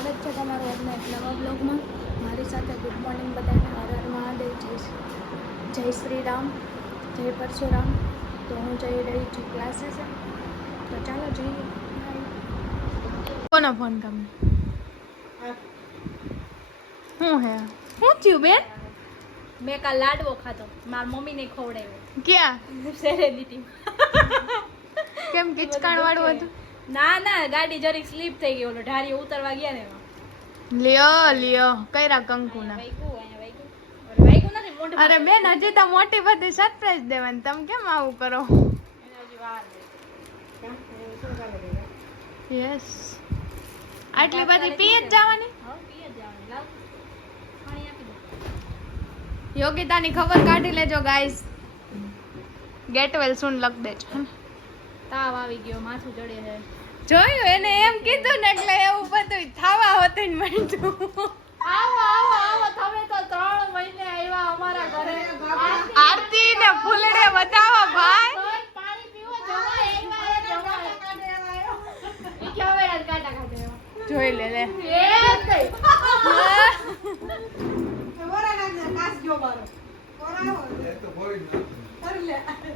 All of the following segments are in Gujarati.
સ્વાગત છે તમારું આજના એક નવા બ્લોગમાં મારી સાથે ગુડ મોર્નિંગ બધાને. હર હર મહાદેવ. જય શ્રી- જય શ્રી રામ જય પરશુરામ. તો હું જઈ રહી છું ક્લાસીસ તો ચાલો જઈએ. કોનો ફોન તમને? શું હે શું થયું બેન? મેં કાલ લાડવો ખાધો. મારા મમ્મીને ખવડાવ્યો. ક્યાં? સેરેનિટી કેમ કિચકાણ વાળું હતું? ના ના ગાડી જરીક સ્લીપ થઈ ગઈ. ઓલો ઢારીઓ ઉતરવા ગયા ને લ્યો લ્યો. કઈરા કંકુના? અરે બેન હજી તો મોટી બધી સરપ્રાઈઝ દેવાની. તમે કેમ આવું કરો. યસ આટલી બધી પી જ જવાની. યોગિતાની ખબર કાઢી લેજો ગાઈઝ ગેટ વેલ સુન લખ દેજો તાવ આવી ગયો માથું ચડે છે. જોયું એને એમ કીધું ને એટલે એવું બધું થાવા હોતું ને મળતું આવો આવો આવો તમે તો ત્રણ મહિને આવ્યા અમારા ઘરે. આરતી. ને ફૂલડે બતાવો ભાઈ. જોઈ લે લે. એ કઈ.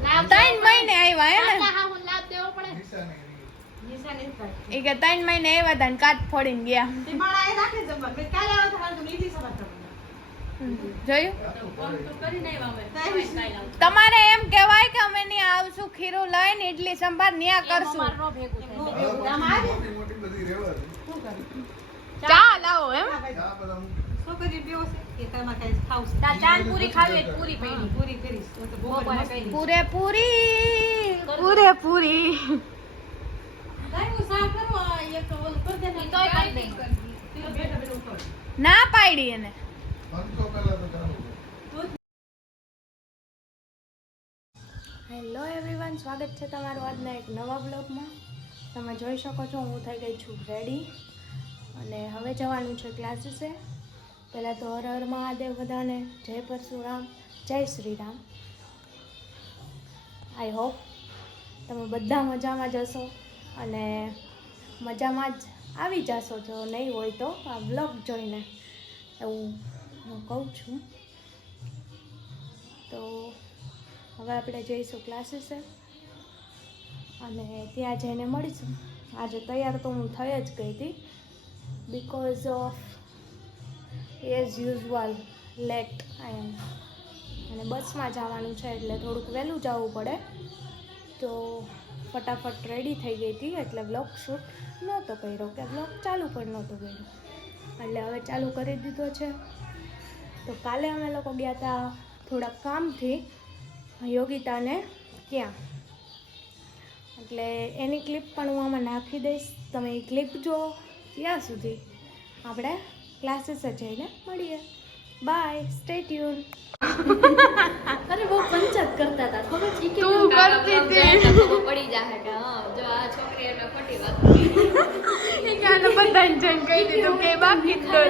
લાવ ત્રણ મહિને આવ્યા હે ને? એ કે ત્રણ મહિને આવ્યા હતા ને કાચ ફોડીને ગયા. જોયું. તમારે એમ કહેવાય કે અમે નહીં આવશું ખીરું લઈને ઇડલી સંભાર ન્યા કરશું. ચા લાવો એમ. પૂરે પૂરી પૂરે પૂરી પડી. બપોરે કરી. પૂરેપૂરી પૂરેપૂરી ઈ તોય કરી દે. ના પાડી એને. હેલો એવરીવન સ્વાગત છે તમારું આજના એક નવા બ્લોગમાં. તમે જોઈ શકો છો, હું થઈ ગઈ છું રેડી અને હવે જવાનું છે ક્લાસીસે પહેલાં તો હર હર મહાદેવ બધાને, જય પરશુરામ, જય શ્રી રામ આઈ હોપ તમે બધા મજામાં જશો અને મજામાં જ આવી જશો જો નહીં હોય તો આ બ્લોગ જોઈને. એવું હું કહું છું. તો હવે આપણે જઈશું ક્લાસીસે અને ત્યાં જઈને મળીશું. આજે તૈયાર તો હું થઈ જ ગઈ હતી. Because of as usual late I am અને બસમાં જવાનું છે એટલે થોડુંક વહેલું જવું પડે. તો ફટાફટ રેડી થઈ ગઈ હતી એટલે બ્લોગ શૂટ નહોતો કર્યો કે બ્લોગ ચાલુ પણ નહોતો કર્યો. એટલે હવે ચાલુ કરી દીધો છે. તો કાલે અમે લોકો ગયા હતા થોડા કામથી યોગિતાને ક્યાં એટલે એની ક્લિપ પણ હું આમાં નાખી દઈશ. તમે એ ક્લિપ જો ત્યાં સુધી. આપણે ક્લાસીસે જઈને મળીએ. બાય સ્ટે ટ્યુન અરે બહુ પંચાયત કરતા હતા. ખબર છે? કે તું કરતી હતી. પડી જાહે કે હા જો આ છોકરી એટલે ખોટી વાત કરી. એ ગાને બધાને કહી દીધું કે બાકી જ તો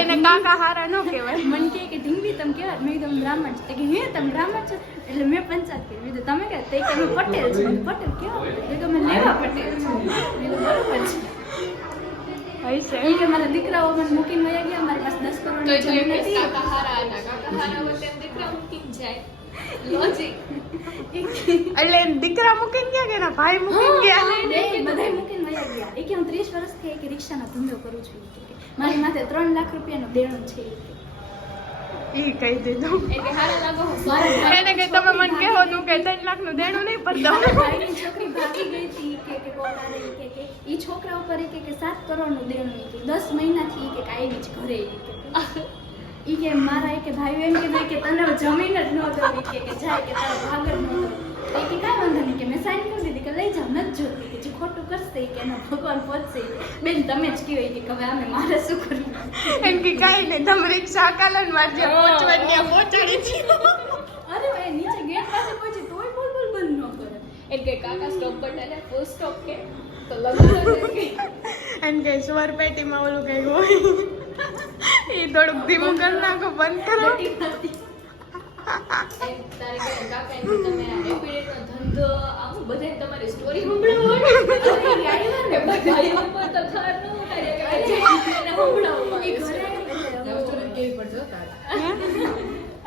એને કાકા હારા ન કહેવાય. મને કહે કે ઢીંગલી તમે કેવા? મેં તમે બ્રાહ્મણ છો. તે કે હે તમે બ્રાહ્મણ છો? એટલે મેં પંચાયત કરી. મેં તમે કે તે કે હું પટેલ છું. પટેલ કેવા મેં કીધું મેં લેવા પટેલ છું. બરોબર છે. એ કે મારા દીકરાઓ મને મૂકીને વયા ગયા મારી પાસે દસ કરોડ હતી. દીકરા મૂકીને ગયા કે એના ભાઈ મૂકીને ગયા? બધાય મૂકીને વયા ગયા. એ કે હું ત્રીસ વર્ષથી એક રિક્ષાનો ધંધો કરું છું કે. મારી માથે ત્રણ લાખ રૂપિયાનો દેણું છે ઈ કહી દીધું. મારા એને કે તમે મને કહો તું કે ત્રણ લાખનું દેણું નહીં પડતો. ભાઈની છોકરી ભાગી ગઈ હતી કે કે કોકાને ઈ કે કે ઈ છોકરા ઉપર કે કે 7 કરોડનું દેણું ઈ કે 10 મહિનાથી કે કાંઈ જ ઘરે કે ઈ કે મારા એક કે ભાઈઓ એમ કીધું કે તને જમીન જ ન દો કે કે જાય કે તારો ભાગ જ ન દો કે કાંઈ વાંધો નહીં કે મેં સાઈન કરી દીધી કે લઈ જાઉં નથી જોતી. કે જે ખોટું કરશે કે એનો ભગવાન પહોંચશે બેન તમે જ કહ્યું કે હવે અમે મારે શું કરવું? એમ કે કાંઈ નહીં તમે રિક્ષા કાલન મારજે પહોંચવાની પહોંચાડી છે. અરે ભાઈ નીચે ગેટ પાસે પહોંચી તોય બોલ બોલ બંધ ન કરે. એટલે કે કાકા સ્ટોપ બટન ફૂલ સ્ટોપ કે. તો લગ્ન એમ કે સ્વર પેટીમાં ઓલું કંઈક હોય. એ થોડુંક ધીમું કરી નાખો બંધ કરો.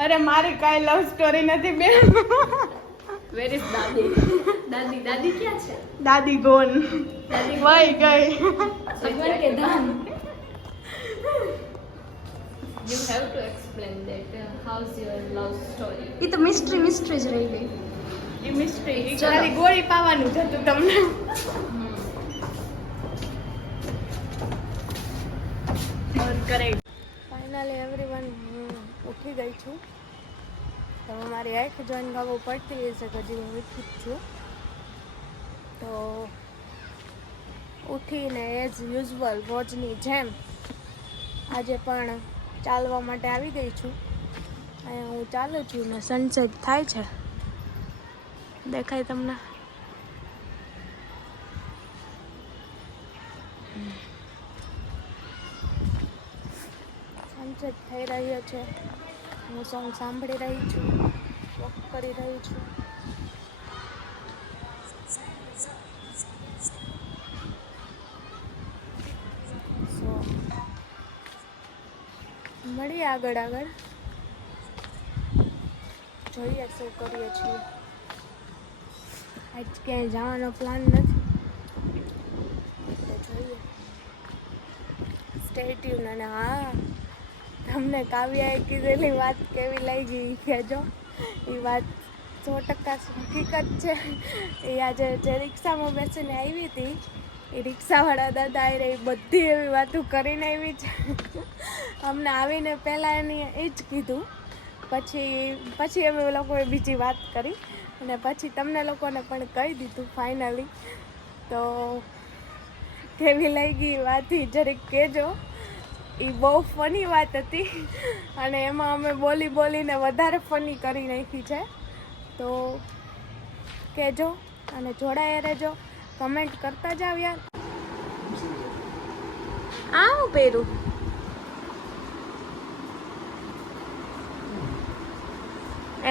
અરે મારી કાંઈ લવ સ્ટોરી નથી બેન. Is દાદી? દાદી દાદી ક્યાં છે? દાદી ગોન. દાદી વહી ગઈ. ભગવાન કે ધામ? You have to explain that. Uh, how's your love story? એ તો મિસ્ટ્રી મિસ્ટ્રી જ રહી ગઈ એ મિસ્ટ્રી. ખાલી ગોળી પાવાનું જ હતું તમને ફાઇનલી એવરીવન હું ઉઠી ગઈ છું તો મારી આંખ જોઈન ગાવું પડતી હશે કે હજી હું ઉઠી જ છું તો ઉઠીને એઝ યુઝવલ રોજની જેમ આજે પણ ચાલવા માટે આવી ગઈ છું. અહીંયા હું ચાલું છું ને સનસેટ થાય છે. દેખાય તમને? સનસેટ થઈ રહ્યો છે. હું સોંગ સાંભળી રહી છું વોક કરી રહી છું. મળીએ આગળ આગળ. જોઈએ શું કરીએ છીએ. આજ ક્યાંય જવાનો પ્લાન નથી. એટલે જોઈએ. સ્ટેટ્યુન અને હા, તમને કાવ્યાએ કીધેલી વાત કેવી લાગી કહેજો એ વાત સો ટકા હકીકત છે. એ આજે જે રિક્ષામાં બેસીને આવી હતી રિક્ષાવાળા દાદા આવી બધી એવી વાતો કરીને આવી છે. અમને આવીને પહેલાં એની એ જ કીધું. પછી પછી અમે લોકોએ બીજી વાત કરી. અને પછી તમને લોકોને પણ કહી દીધું ફાઇનલી તો કેવી લાગી વાત જરીક કહેજો. એ બહુ ફની વાત હતી. અને એમાં અમે બોલી બોલીને વધારે ફની કરી નાખી છે. તો કહેજો અને જોડાયા રહેજો. કમેન્ટ કરતા જાવ યાર. આ હું પહેરું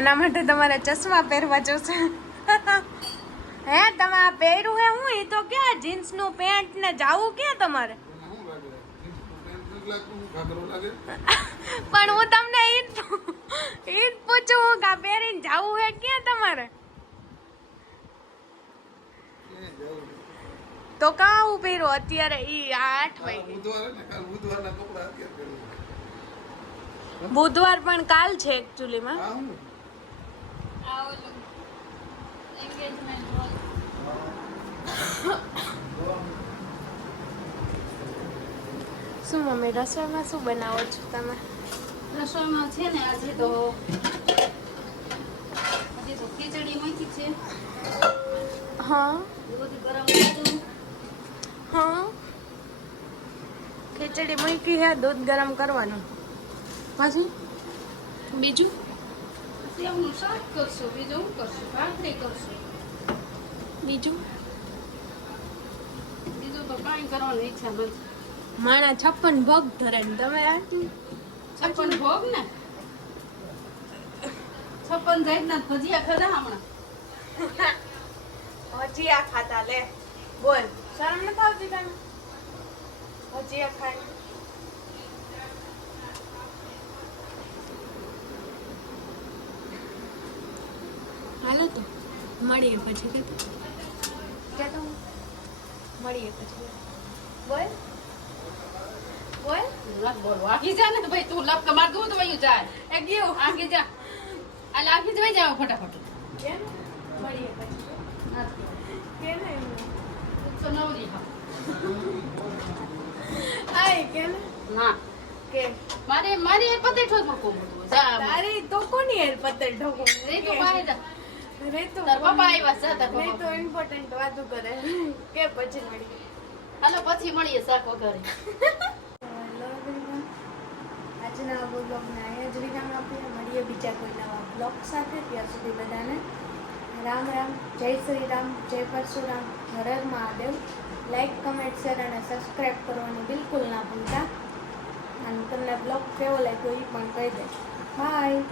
એના માટે તમારે ચશ્મા પહેરવા જોશે. હે, તમે આ પહેર્યું હે હું? એ તો ક્યાં જીન્સનું પેન્ટ ને જાવું ક્યાં તમારે? પણ હું તમને એ જ પૂછું હું કે પહેરીને જાવું હે ક્યાં તમારે? તો કાં આવું પહેર્યું અત્યારે ઈ આઠ વાગે બુધવાર પણ કાલ છે એકચ્યુઅલીમાં શું મમ્મી રસોઈમાં શું બનાવો છો તમે? રસોઈમાં છે ને આજે તો આજે તો ખીચડી મૂકી છે. હા દૂધ ગરમ કર્યું હા ખીચડી મૂકી હે દૂધ ગરમ કરવાનું. પછી? બીજું? સેવનું શાક કરશું બીજું શું કરશું? ભાખરી કરશું. બીજું? બીજું તો કાંઈ કરવાની ઈચ્છા નથી. માણા છપ્પન ભોગ ધરે ને તમે છપ્પન ભોગ ને? છપ્પન જાતના ભજીયા ખાધા હમણાં? ભજીયા ખાતા લે. બોલ. શરમ નથી આવતી તને? ભજીયા ખાય. હાલો તો મળીએ પછી કે? તો મળીએ પછી. બોલ. બોલ. લપ બોલો આગી જા ને ભાઈ તું લપ કમાર તો વયું જાય. એ ગયો. આગી જા. આ લાગી જ વઈ જાવ ફટાફટ. કે ને? મળીએ પછી. કે ને એમ? તો નવરી હા. આય કે ને? કે મારે મારી એ પતે ઠોક મૂકવું બધું તો કોની હેર પત્તર ઢોકો રે તું બહાર રે તો તાર પપ્પા આવ્યા છે તાર રે તો ઇમ્પોર્ટન્ટ વાતો કરે. કે પછી મળી હાલો પછી મળીએ શાક વઘારે. આજના બ્લોગને અહીંયા જ વિરામ આપીએ. મળીએ બીજા કોઈ નવા બ્લોગ સાથે. ત્યાં સુધી બધાને રામ રામ, જય શ્રી રામ જય પરશુરામ. હર મહાદેવ. લાઈક કમેન્ટ શેર અને સબસ્ક્રાઈબ કરવાનું બિલકુલ ના ભૂલતા. અને તમને બ્લોગ કેવો લાગ્યો એ પણ કહી દે. બાય